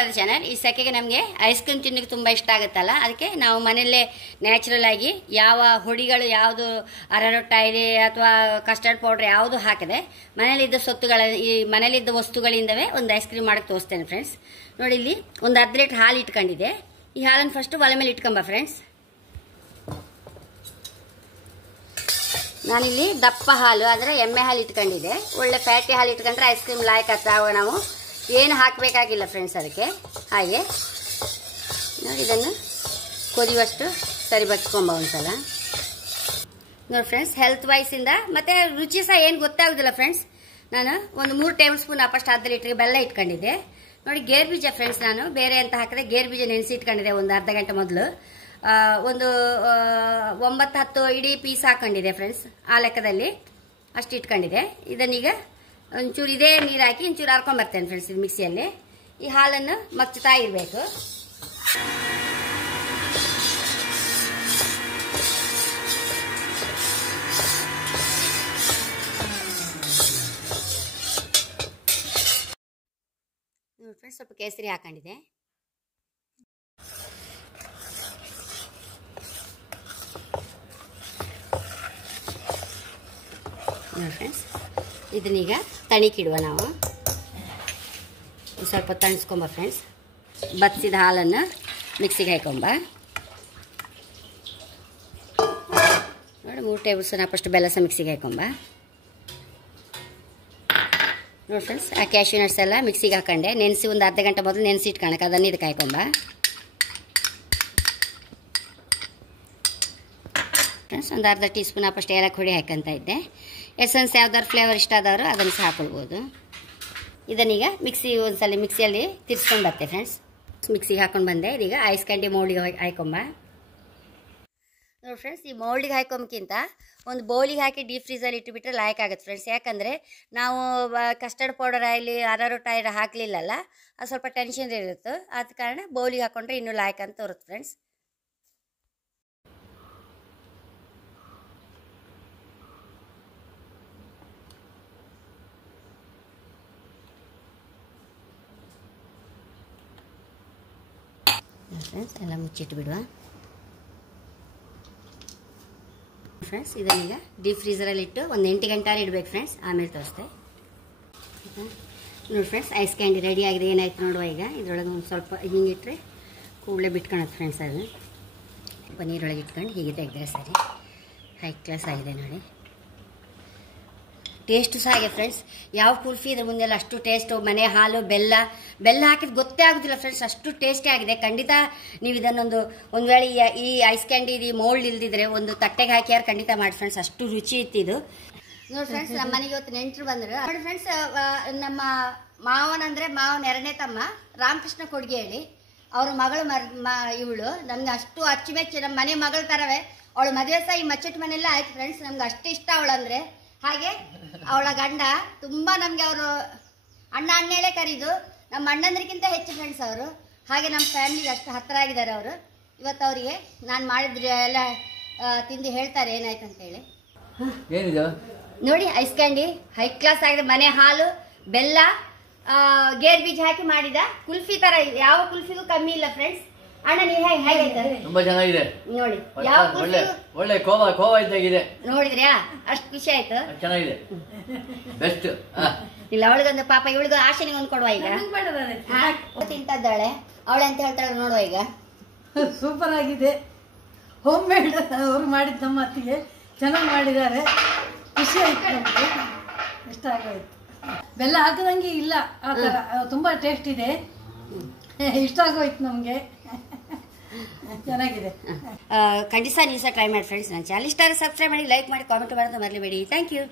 Radha channel. ಈ ಸೆಕೆಗೆ ನಮಗೆ ice cream ತಿನ್ನೋಕ್ಕೆ ತುಂಬ ಇಷ್ಟ ಆಗುತ್ತಲ್ಲ, ಅದಕ್ಕೆ ನಾವು ಮನೆಯಲ್ಲೇ ನ್ಯಾಚುರಲ್ ಆಗಿ ಯಾವ ಹುಡಿಗಳು ಯಾವುದು ಅರರೊಟ್ಟ ಇದೆ ಅಥವಾ ಕಸ್ಟರ್ಡ್ ಪೌಡ್ರ್ ಯಾವುದು ಹಾಕದೆ ಮನೇಲಿದ್ದ ಮನೇಲಿದ್ದ ವಸ್ತುಗಳಿಂದವೇ ಒಂದು ಐಸ್ ಕ್ರೀಮ್ ಮಾಡೋಕ್ಕೆ ತೋರಿಸ್ತೇನೆ ಫ್ರೆಂಡ್ಸ್. ನೋಡಿ, ಇಲ್ಲಿ ಒಂದು ಅರ್ಧ ಲೀಟ್ರ್ ಹಾಲು ಇಟ್ಕೊಂಡಿದೆ. ಈ ಹಾಲನ್ನು ಫಸ್ಟು ಒಲೆ ಮೇಲೆ ಇಟ್ಕೊಂಬ ಫ್ರೆಂಡ್ಸ್. ನಾನಿಲ್ಲಿ ದಪ್ಪ ಹಾಲು ಅಂದರೆ ಎಮ್ಮೆ ಹಾಲು ಇಟ್ಕೊಂಡಿದ್ದೆ. ಒಳ್ಳೆ ಫ್ಯಾಟಿ ಹಾಲು ಇಟ್ಕೊಂಡ್ರೆ ಐಸ್ ಕ್ರೀಮ್ ಲಾಯಕ್ ಆಗ್ತಾವ. ನಾವು ಏನು ಹಾಕಬೇಕಾಗಿಲ್ಲ ಫ್ರೆಂಡ್ಸ್ ಅದಕ್ಕೆ. ಹಾಗೆ ನೋಡಿ, ಇದನ್ನು ಕುದಿಯುವಷ್ಟು ಸರಿ ಬಚ್ಕೊಂಬ ಒಂದ್ಸಲ. ನೋಡಿ ಫ್ರೆಂಡ್ಸ್, ಹೆಲ್ತ್ ವೈಸಿಂದ ಮತ್ತು ರುಚಿ ಸಹ ಏನು ಗೊತ್ತಾಗೋದಿಲ್ಲ ಫ್ರೆಂಡ್ಸ್. ನಾನು ಒಂದು 3 ಟೇಬಲ್ ಸ್ಪೂನ್ ಫಸ್ಟ್ ಅರ್ಧ ಲೀಟ್ರಿಗೆ ಬೆಲ್ಲ ಇಟ್ಕೊಂಡಿದ್ದೆ. ನೋಡಿ, ಗೇರು ಬೀಜ ಫ್ರೆಂಡ್ಸ್, ನಾನು ಬೇರೆ ಅಂತ ಹಾಕಿದೆ, ಗೇರು ಬೀಜ ನೆನೆಸಿ ಇಟ್ಕೊಂಡಿದ್ದೆ ಒಂದು ಅರ್ಧ ಗಂಟೆ ಮೊದಲು. ಒಂದು 9-10 ಇಡೀ ಪೀಸ್ ಹಾಕೊಂಡಿದೆ ಫ್ರೆಂಡ್ಸ್. ಆ ಲೆಕ್ಕದಲ್ಲಿ ಅಷ್ಟು ಇಟ್ಕೊಂಡಿದೆ. ಇದನ್ನೀಗ ಒಂಚೂರು ಇದೇ ನೀರು ಹಾಕಿ ಒಂಚೂರು ಹರ್ಕೊಂಬರ್ತೇನೆ ಫ್ರೆಂಡ್ಸ್. ಇದು ಮಿಕ್ಸಿಯಲ್ಲಿ ಈ ಹಾಲನ್ನು ಮಗ್ಚುತ್ತಾ ಇರಬೇಕು. ನೋಡಿ ಫ್ರೆಂಡ್ಸ್, ಸ್ವಲ್ಪ ಕೇಸರಿ ಹಾಕೊಂಡಿದೆ. ನೋಡಿ ಫ್ರೆಂಡ್ಸ್, ಇದನ್ನೀಗ ತಣಿಕಿಡುವ. ನಾವು ಸ್ವಲ್ಪ ತಣಿಸ್ಕೊಂಬ ಫ್ರೆಂಡ್ಸ್. ಬತ್ತಿದ ಹಾಲನ್ನು ಮಿಕ್ಸಿಗೆ ಹಾಕೊಂಬ. ನೋಡಿ, 3 ಟೇಬಲ್ ಸ್ಪೂನ್ ಫಸ್ಟ್ ಬೆಲ್ಲ ಸಹ ಮಿಕ್ಸಿಗೆ ಹಾಕೊಂಬ. ನೋಡಿ ಫ್ರೆಂಡ್ಸ್, ಆ ಕ್ಯಾಶ್ಯೂ ನಟ್ಸ್ ಎಲ್ಲ ಮಿಕ್ಸಿಗೆ ಹಾಕೊಂಡೆ. ನೆನೆಸಿ ಒಂದು ಅರ್ಧ ಗಂಟೆ ಮೊದಲು ನೆನೆಸಿ ಇಟ್ಕೊಳಕ್ಕೆ ಅದನ್ನು ಇದಕ್ಕೆ ಹಾಕೊಂಬ ಫ್ರೆಂಡ್ಸ್. ಒಂದು ಅರ್ಧ ಟೀ ಸ್ಪೂನ್ ಫಸ್ಟ್ ಏಲಕ್ಕಿ ಹುಡಿ ಹಾಕಂತ ಇದ್ದೆ. ಎಸೆನ್ಸ್ ಯಾವ್ದಾದ್ರು ಫ್ಲೇವರ್ ಇಷ್ಟ ಆದವರು ಅದನ್ನು ಸಹ ಹಾಕೊಳ್ಬೋದು. ಇದನ್ನೀಗ ಒಂದ್ಸಲ ಮಿಕ್ಸಿಯಲ್ಲಿ ತಿರ್ಸ್ಕೊಂಡು ಬರ್ತೆ ಫ್ರೆಂಡ್ಸ್. ಮಿಕ್ಸಿಗೆ ಹಾಕೊಂಡು ಬಂದೆ. ಇದೀಗ ಐಸ್ ಕ್ಯಾಂಡಿ ಮೌಲ್ಡಿಗೆ ಹಾಕೊಂಬ. ನೋಡಿ ಫ್ರೆಂಡ್ಸ್, ಈ ಮೌಲ್ಡಿಗೆ ಹಾಕೊಂಬಕ್ಕಿಂತ ಒಂದು ಬೌಲಿಗೆ ಹಾಕಿ ಡೀಪ್ ಫ್ರೀಸಲ್ಲಿ ಇಟ್ಟುಬಿಟ್ರೆ ಲಾಯಕ್ ಆಗುತ್ತೆ ಫ್ರೆಂಡ್ಸ್. ಯಾಕಂದರೆ ನಾವು ಕಸ್ಟರ್ಡ್ ಪೌಡರ್ ಆಗಲಿ ಅರರೊಟ್ಟ ಹಾಕಲಿಲ್ಲಲ್ಲ, ಅದು ಸ್ವಲ್ಪ ಟೆನ್ಷನ್ ಇರುತ್ತೆ. ಆದ ಕಾರಣ ಬೌಲಿಗೆ ಹಾಕೊಂಡ್ರೆ ಇನ್ನೂ ಲಾಯಕ್ ಅಂತ ತೋರುತ್ತೆ ಫ್ರೆಂಡ್ಸ್. ಫ್ರೆಂಡ್ಸ್, ಎಲ್ಲ ಮುಚ್ಚಿಟ್ಟು ಬಿಡುವ ಫ್ರೆಂಡ್ಸ್. ಇದನ್ನೀಗ ಡೀಪ್ ಫ್ರೀಸರಲ್ಲಿ ಇಟ್ಟು ಒಂದು 8 ಗಂಟೆ ಇಡಬೇಕು ಫ್ರೆಂಡ್ಸ್. ಆಮೇಲೆ ತೋರಿಸ್ತೆ. ನೋಡಿ ಫ್ರೆಂಡ್ಸ್, ಐಸ್ ಕ್ಯಾಂಡಿ ರೆಡಿ ಆಗಿದೆ. ಏನಾಯ್ತು ನೋಡುವ. ಈಗ ಇದರೊಳಗೆ ಒಂದು ಸ್ವಲ್ಪ ಹಿಂಗಿಟ್ರೆ ಕೂಡಲೇ ಬಿಟ್ಕೊಳತ್ತೆ ಫ್ರೆಂಡ್ಸ್. ಅದು ಸ್ವಲ್ಪ ನೀರೊಳಗೆ ಇಟ್ಕೊಂಡು ಹೀಗೆ ತೆಗೆದ್ರೆ ಸರಿ. ಹೈ ಕ್ಲಾಸ್ ಆಗಿದೆ ನೋಡಿ. ಟೇಸ್ಟು ಸಹ ಹಾಗೆ ಫ್ರೆಂಡ್ಸ್. ಯಾವ ಕುಲ್ಫಿ ಇದ್ರ ಮುಂದೆಲ್ಲ ಅಷ್ಟು ಟೇಸ್ಟು. ಮನೆ ಹಾಲು ಬೆಲ್ಲ ಹಾಕಿದ್ದು ಗೊತ್ತೇ ಆಗೋದಿಲ್ಲ ಫ್ರೆಂಡ್ಸ್, ಅಷ್ಟು ಟೇಸ್ಟಿ ಆಗಿದೆ. ಖಂಡಿತ ನೀವು ಇದನ್ನೊಂದು ವೇಳೆ ಈ ಐಸ್ ಕ್ಯಾಂಡಿ ಮೋಲ್ಡ್ ಇಲ್ದಿದ್ರೆ ಒಂದು ತಟ್ಟೆಗೆ ಹಾಕಿ ಖಂಡಿತ ಮಾಡಿ ಫ್ರೆಂಡ್ಸ್. ಅಷ್ಟು ರುಚಿ ಇತ್ತಿದು. ನೋಡಿ ಫ್ರೆಂಡ್ಸ್, ನಮ್ಮ ಮನೆಗೆ ಇವತ್ತು ನೆಂಟರು ಬಂದರು. ನೋಡಿ ಫ್ರೆಂಡ್ಸ್, ನಮ್ಮ ಮಾವನ 2ನೇ ತಮ್ಮ ರಾಮಕೃಷ್ಣ ಕೊಡ್ಗೆ ಹೇಳಿ ಅವ್ರ ಮಗಳು ಇವಳು ನಮ್ಗೆ ಅಷ್ಟು ಅಚ್ಚುಮೆಚ್ಚು. ನಮ್ಮ ಮನೆ ಮಗಳ ಥರವೇ ಅವಳು. ಮದುವೆ ಸಹ ಈ ಮಚ್ಚಟ್ಟು ಮನೆಯಲ್ಲ ಆಯ್ತು ಫ್ರೆಂಡ್ಸ್. ನಮ್ಗೆ ಅಷ್ಟು ಇಷ್ಟ ಅವಳಂದ್ರೆ. ಹಾಗೆ ಅವಳ ಗಂಡ ತುಂಬ ನಮಗೆ ಅವರು ಅಣ್ಣನೇ ಕರೀದು. ನಮ್ಮ ಅಣ್ಣಂದ್ರಿಗಿಂತ ಹೆಚ್ಚು ಫ್ರೆಂಡ್ಸ್ ಅವರು. ಹಾಗೆ ನಮ್ಮ ಫ್ಯಾಮಿಲಿಗೆ ಅಷ್ಟು ಹತ್ತಿರ ಆಗಿದ್ದಾರೆ ಅವರು. ಇವತ್ತು ಅವರಿಗೆ ನಾನು ಮಾಡಿದ್ರೆ ಎಲ್ಲ ತಿಂದು ಹೇಳ್ತಾರೆ ಏನಾಯ್ತು ಅಂತೇಳಿ. ನೋಡಿ, ಐಸ್ ಕ್ಯಾಂಡಿ ಹೈ ಕ್ಲಾಸ್ ಆಗಿದೆ. ಮನೆ ಹಾಲು ಬೆಲ್ಲ ಗೇರ್ ಬೀಜ ಹಾಕಿ ಮಾಡಿದ ಕುಲ್ಫಿ ತರ. ಯಾವ ಕುಲ್ಫಿಗೂ ಕಮ್ಮಿ ಇಲ್ಲ ಫ್ರೆಂಡ್ಸ್. ಅಣ್ಣ, ನೀವು ಹೇಗಾಯ್ತು? ತುಂಬಾ ಚೆನ್ನಾಗಿದೆ ನೋಡಿ. ಯಾವ ಒಳ್ಳೆ ಕೋವಾ ಇದ್ದಾಗಿದೆ. ನೋಡಿದ್ರ್ಯಾ? ಅಷ್ಟು ಖುಷಿ ಆಯ್ತು. ಚೆನ್ನಾಗಿದೆ, ಬೆಸ್ಟ್. ಇಲ್ಲ, ಅವಳಿಗೊಂದು ಪಾಪ, ಇವಳಿಗೂ ಆಶನಿಗೆ ಒಂದು ಕೊಡುವ. ಈಗ ತಿಂತದ್ದಾಳೆ ಅವಳೆ ಅಂತ ಹೇಳ್ತಾಳೆ. ನೋಡುವ ಈಗ. ಸೂಪರ್ ಆಗಿದೆ. ಹೋಮ್ ಮೇಡ್ ಅವರು ಮಾಡಿದ ನಮ್ಮ ಅತ್ತಿಗೆ ಚೆನ್ನಾಗಿ ಮಾಡಿದ್ದಾರೆ. ಖುಷಿ ಆಯ್ತು ನಮಗೆ. ಇಷ್ಟ ಆಗೋಯ್ತು. ಬೆಲ್ಲ ಹಾಕದಂಗೆ ಇಲ್ಲ, ಆ ಥರ ತುಂಬ ಟೇಸ್ಟ್ ಇದೆ. ಇಷ್ಟ ಆಗೋಯ್ತು ನಮಗೆ. ಚೆನ್ನಾಗಿದೆ. ಖಂಡಿತ ನೀವು ಸಹ ಟ್ರೈ ಮಾಡಿ ಫ್ರೆಂಡ್ಸ್. ನನ್ನ ಚಾನಲ್ ಇಷ್ಟ ಆದರೆ ಸಬ್ಸ್ಕ್ರೈಬ್ ಮಾಡಿ, ಲೈಕ್ ಮಾಡಿ, ಕಾಮೆಂಟ್ ಮಾಡೋದು ಮರಲೇಬೇಡಿ. Thank you.